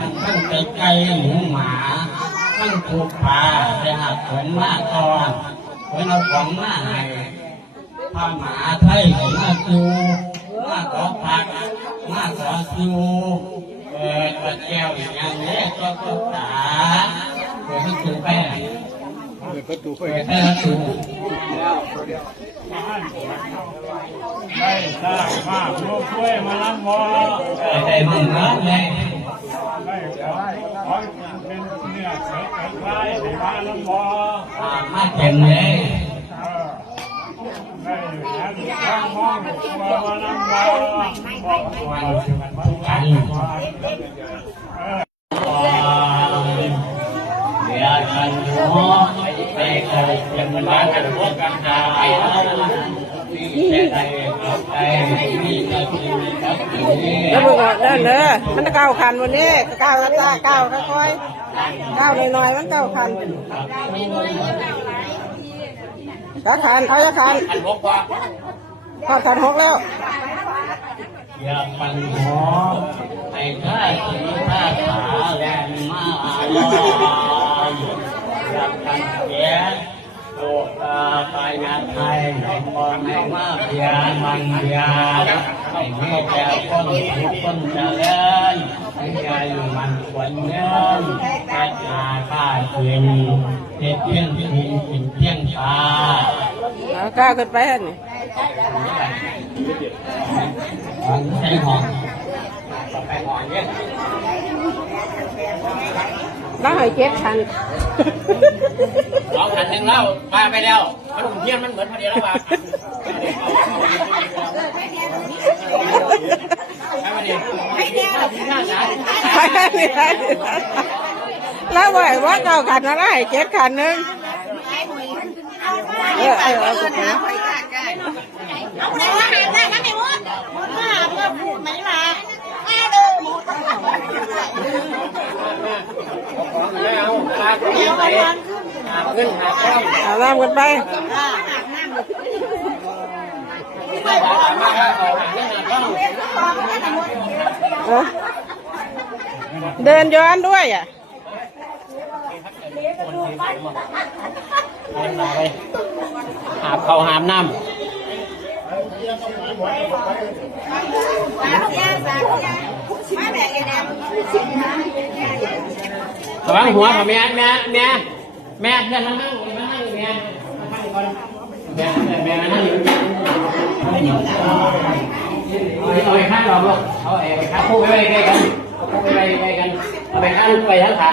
ทั้งไก่หมูหมาทั้งถูกป่าจะหักขนมาตอนขนเอาของมาให้พาหมาไทยมาจูมาขอผักมาขอจูกระแก้วอย่างนี้ก็ตาเปิดประตูไปเปิดประตูไปได้สร้างภาพลูกกล้วยมาล้ำวอได้มึงเนาะเลยได้ขอเป็นเนื้อเสือเกิดไล่ให้มาล้ำวอมาเต็มเลยได้แล้วข้างมองตัวมาล้ำวอบอกวันทุกอันเดี๋ยวกันหัวไปเกิดเป็นมันมากันพวกกันหาไปแล้วมึงเดินเลยมันจะก้าวคันวันนี้ก้าวตาก้าวค่อยๆก้าวหน่อยๆมันก้าวคันจะคันเอาจะคันพอคันหกแล้วอย่าปันหัวไอ้ข้าสีข้าขาแรงมาลอยอย่าปันเสียโลกาไปงานไทยมองให้มาเพียมันเพียให้แม่แต่คนทุกคนเจริญให้ใจมันควรเงินแค่นาข้าเพียงเพียงเพียงเพียงตาก้าวขึ้นไปนี่ใช้หอมไปหอมเนี่ยแล้วให้เก็บคันสองคันหนึ่งแล้วมาไปแล้วมันหุ่นเทียนมันเหมือนพอดีแล้วป่ะแล้วว่าเก้าคันแล้วให้เก็บคันนึงเอาไปว่าหาได้ก็ไม่หมดว่าเพื่อพูดไหมล่ะแม่ดูเอาน้ำกันไปเดินย้อนด้วยอ่ะหาเขาหามน้ำระวังหัวของแม่เพื่อนนั่งแม่นั่งอยู่เอาไปข้างเราลูกเอาไปข้างคู่ไปใกล้กันเอาไปข้างไปทั้งขา